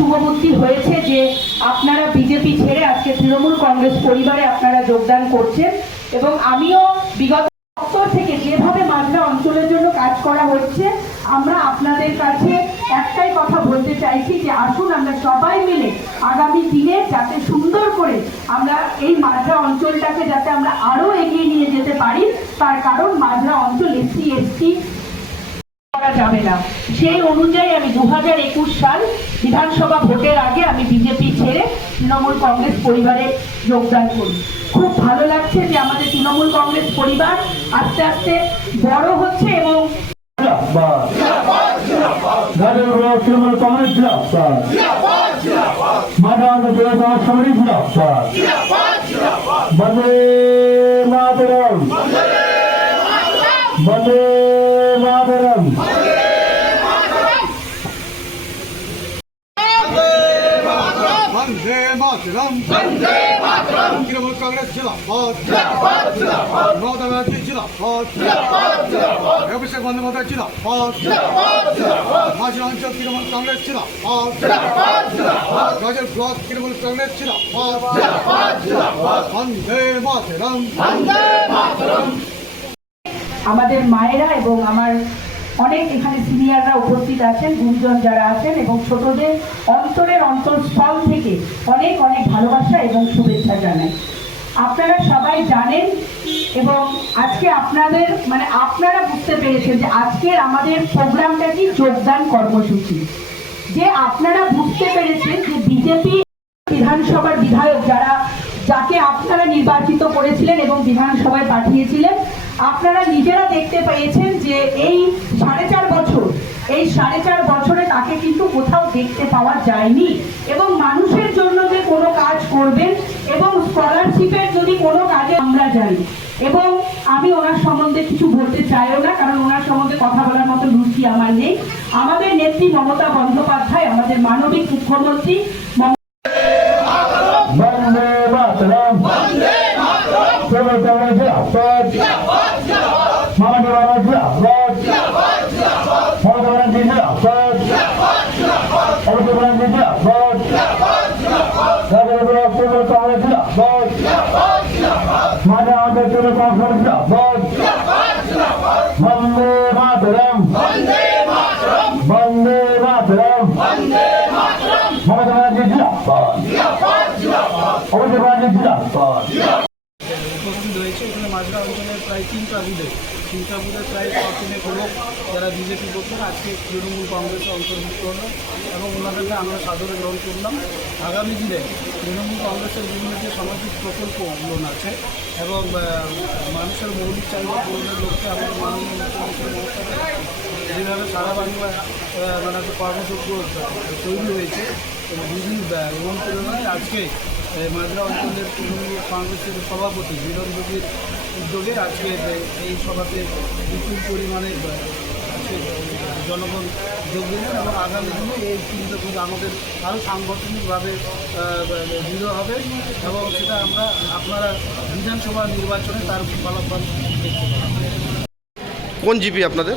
শুভবুদ্ধি হয়েছে যে আপনারা বিজেপি ছেড়ে আজকে তৃণমূল কংগ্রেস পরিবারে আপনারা যোগদান করছেন এবং আমিও বিগত দপ্তর থেকে যেভাবে মাজরা অঞ্চলের জন্য কাজ করা হচ্ছে, আমরা আপনাদের কাছে একটাই কথা বলতে চাইছি যে আসুন আমরা সবাই মিলে আগামী দিনে যাতে সুন্দর করে আমরা এই মাজরা অঞ্চলটাকে যাতে আমরা আরও এগিয়ে নিয়ে যেতে পারি, তার কারণ মাজরা অঞ্চল এসসি, এসটি যাবে না সেই অনুযায়ী আমি দু হাজার একুশ সাল বিধানসভা ভোটের আগে আমি বিজেপি ছেড়ে তৃণমূল কংগ্রেস পরিবারে যোগদান করি। খুব ভালো লাগছে যে আমাদের তৃণমূল কংগ্রেস পরিবার আস্তে আস্তে বড় হচ্ছে এবং তৃণমূল কংগ্রেস বন্দে মাতরম বন্দে মাতরম মাতরম। তৃণমূল কংগ্রেস জিন্দাবাদ মমতা ব্যানার্জি জিন্দাবাদ অভিষেক বন্দ্যোপাধ্যায় জিন্দাবাদ জিন্দাবাদ অঞ্চল তৃণমূল কংগ্রেস জিন্দাবাদ জিন্দাবাদ ব্লক তৃণমূল কংগ্রেস আমাদের মায়েরা এবং আমার অনেক এখানে সিনিয়ররা উপস্থিত আছেন, গুরুজন যারা আছেন এবং ছোটদের অন্তরের অন্তঃস্থল থেকে অনেক অনেক ভালোবাসা এবং শুভেচ্ছা জানাই। আপনারা সবাই জানেন এবং আজকে আপনাদের মানে আপনারা বুঝতে পেরেছেন যে আজকের আমাদের প্রোগ্রামটা কি যোগদান কর্মসূচি। যে আপনারা বুঝতে পেরেছেন যে বিজেপি বিধানসভার বিধায়ক যারা, যাকে আপনারা নির্বাচিত করেছিলেন এবং বিধানসভায় পাঠিয়েছিলেন আপনারা নিজেরা দেখতে পেয়েছেন যে এই সাড়ে চার বছর, এই সাড়ে চার বছরে তাকে কিন্তু কোথাও দেখতে পাওয়া যায়নি। এবং মানুষের জন্য যে কোনো কাজ করবেন এবং স্কলারশিপের যদি কোনো কাজে আমরা যাই, এবং আমি ওনার সম্বন্ধে কিছু বলতে চাইও না, কারণ ওনার সম্বন্ধে কথা বলার মতো রুচি আমার নেই। আমাদের নেত্রী মমতা বন্দ্যোপাধ্যায়, আমাদের মানবিক মুখ্যমন্ত্রী মমতা বন্দে মাতরম তৃণমূল কংগ্রেস জিন্দাবাদ মানব জিন্দাবাদ মমতা ব্যানার্জি জিন্দাবাদ গাজর ব্লক তৃণমূল কংগ্রেস জিন্দাবাদ আমাদের তৃণমূল কংগ্রেস জিন্দাবাদ বন্দে মাতরম বন্দে মাতরম মমতা ব্যানার্জি জিন্দাবাদ জিন্দাবাদ প্রায় তিনটা বুথে বুথে প্রায় পাঁচজনের লোক যারা বিজেপি করছেন আজকে তৃণমূল কংগ্রেসে অন্তর্ভুক্ত হলো এবং ওনাদেরকে আমরা সাদরে গ্রহণ করলাম। আগামী দিনে তৃণমূল কংগ্রেসের বিভিন্ন যে সামাজিক প্রকল্প প্রকল্পগুলো আছে এবং মানুষের মৌলিক চাহিদা পূরণের লক্ষ্যে আমাদের মাননীয় মুখ্যমন্ত্রী মমতা যেভাবে সারা বাংলা মানে কর্মযোগ্য তৈরি হয়েছে এবং তুলনায় আজকে মাজরা অঞ্চলের তৃণমূল কংগ্রেসের সভাপতি বীরন্দগীর উদ্যোগে আজকে এই- সভাতে বিপুল পরিমাণে জনগণ যোগ দিলেন এবং আগামী দিনে এই তিনটা বুথ আমাদের আরও সাংগঠনিকভাবে দৃঢ় হবে এবং সেটা আমরা আপনারা বিধানসভা নির্বাচনে তার ফলাফল দেখতে কোন জিপি আপনাদের?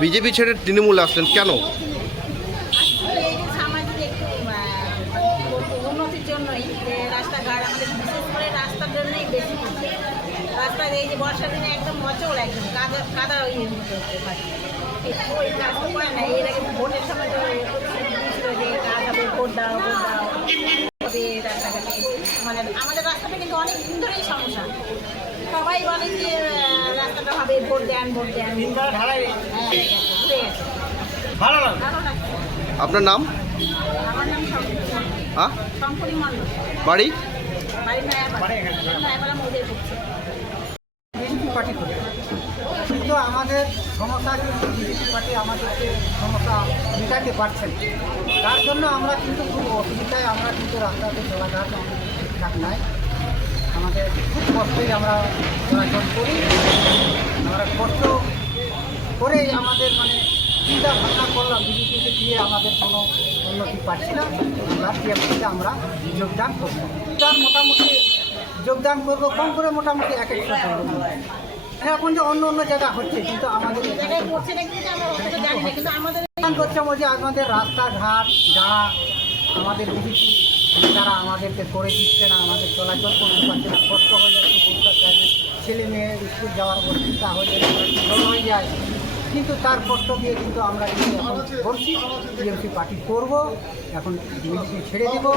বিজেপি ছেড়ে তৃণমূল আসলেন কেন আসলে এই যে সামাজিক একটু আহ, উন্নতির জন্যই যে রাস্তাঘাট আমাদের বিশেষ করে রাস্তার জন্যই বেশি। করছে রাস্তা এই যে বর্ষার দিনে একদম অচল একদম কাদা কাদা ইয়ে হতে হতে পারে। ওই কাজ তো করে না এর আগে ভোটের সময় তো যে কাজ হবে ভোট দাও ভোট দাও। রাস্তাঘাটে মানে আমাদের রাস্তাটা কিন্তু অনেক দিন ধরেই সমস্যা। সবাই বলে যে রাস্তাটা হবে ভোট দেন ভোট দেন। হ্যাঁ ভালো আপনার নাম? আমার নাম হ্যাঁ? বাড়ি? পার্টি করে কিন্তু আমাদের সমস্যা কিন্তু বিজেপি পার্টি আমাদেরকে সমস্যা মেটাতে পারছে না। তার জন্য আমরা কিন্তু খুব অসুবিধায় আমরা কিন্তু রাস্তাতে চলাঘাট ঠিকঠাক নাই। আমাদের খুব কষ্টেই আমরা চলাচল করি। আমরা কষ্ট করেই আমাদের মানে চিন্তা ভাবনা করলাম বিজেপিকে দিয়ে আমাদের কোনো উন্নতি পাচ্ছি না। আমরা টিএমসিতে আমরা যোগদান করব। যোগদান মোটামুটি যোগদান করব কম করে মোটামুটি এক একশো করব এখন যে অন্য অন্য জায়গা হচ্ছে কিন্তু আমাদের করছে কিন্তু আমাদের রাস্তাঘাট যারা আমাদের বিজেপি তারা আমাদেরকে করে দিচ্ছে না আমাদের চলাচল করতে পারছে না কষ্ট হয়ে যাচ্ছে ছেলে মেয়ে স্কুল যাওয়ার অসুবিধা হয়ে যায় হয়ে যায়। কিন্তু তার কষ্ট দিয়ে কিন্তু আমরা কিন্তু এখন বলছি টিএমসি পার্টি করব এখন বিজেপি ছেড়ে দেবো।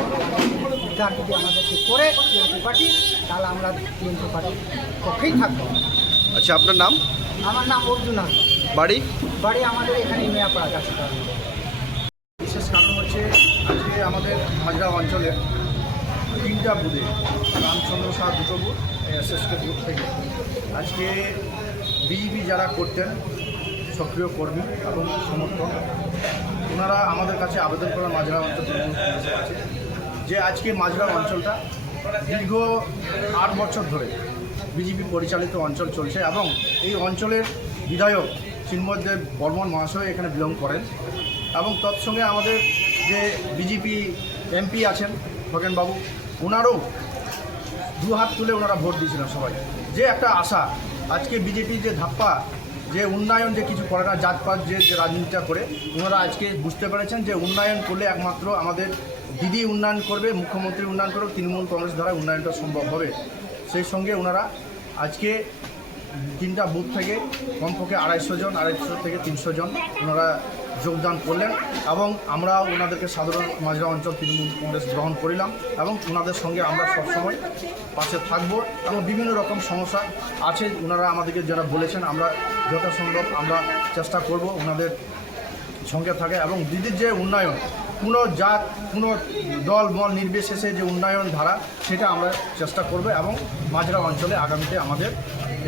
তার যদি আমাদেরকে করে টিএমসি পার্টি তাহলে আমরা টিএমসি পার্টির পক্ষেই থাকব। আচ্ছা আপনার নাম? আমার নাম অর্জুন। বাড়ি? বাড়ি আমাদের এখানে মেয়াপাড়া কাছে বিশেষ কারণ হচ্ছে আজকে আমাদের হাজরা অঞ্চলে তিনটা বুথে রামচন্দ্র শাহ দুটো বুথ এসএসকে বুথ থেকে। আজকে বিজেপি যারা করতেন সক্রিয় কর্মী এবং সমর্থক। ওনারা আমাদের কাছে আবেদন করেন মাঝরা অঞ্চল যে আজকে মাঝরা অঞ্চলটা দীর্ঘ আট বছর ধরে বিজেপি পরিচালিত অঞ্চল চলছে এবং এই অঞ্চলের বিধায়ক চিন্ময়দেব বর্মন মহাশয় এখানে বিলং করেন এবং তৎসঙ্গে আমাদের যে বিজেপি এমপি আছেন খগেনবাবু, ওনারও দু হাত তুলে ওনারা ভোট দিয়েছিলেন সবাই। যে একটা আশা, আজকে বিজেপি যে ধাপ্পা যে উন্নয়ন যে কিছু করে না জাতপাত যে যে রাজনীতিটা করে, ওনারা আজকে বুঝতে পেরেছেন যে উন্নয়ন করলে একমাত্র আমাদের দিদি উন্নয়ন করবে, মুখ্যমন্ত্রী উন্নয়ন করবে, তৃণমূল কংগ্রেস দ্বারা উন্নয়নটা সম্ভব হবে। সেই সঙ্গে ওনারা আজকে তিনটা বুথ থেকে কমপক্ষে আড়াইশো জন, আড়াইশো থেকে তিনশো জন ওনারা যোগদান করলেন এবং আমরা ওনাদেরকে সাধারণ মাজরা অঞ্চল তৃণমূল কংগ্রেস গ্রহণ করিলাম এবং ওনাদের সঙ্গে আমরা সবসময় পাশে থাকব এবং বিভিন্ন রকম সমস্যা আছে, ওনারা আমাদেরকে যারা বলেছেন, আমরা যথাসম্ভব আমরা চেষ্টা করব ওনাদের সঙ্গে থাকে এবং দিদির যে উন্নয়ন কোনো জাত কোনো দল মল নির্বিশেষে যে উন্নয়ন ধারা সেটা আমরা চেষ্টা করব এবং মাজরা অঞ্চলে আগামীতে আমাদের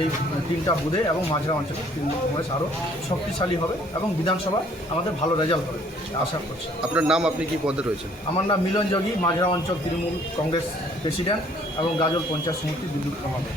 এই তিনটা বুধে এবং মাজরা অঞ্চলে কংগ্রেস আরও শক্তিশালী হবে এবং বিধানসভা আমাদের ভালো রেজাল্ট হবে আশা করছি। আপনার নাম আপনি কি পদে রয়েছেন? আমার নাম মিলন যোগী মাজরা অঞ্চল তৃণমূল কংগ্রেস প্রেসিডেন্ট এবং গাজল পঞ্চায়েত সমিতি বিদ্যুৎ কমাবে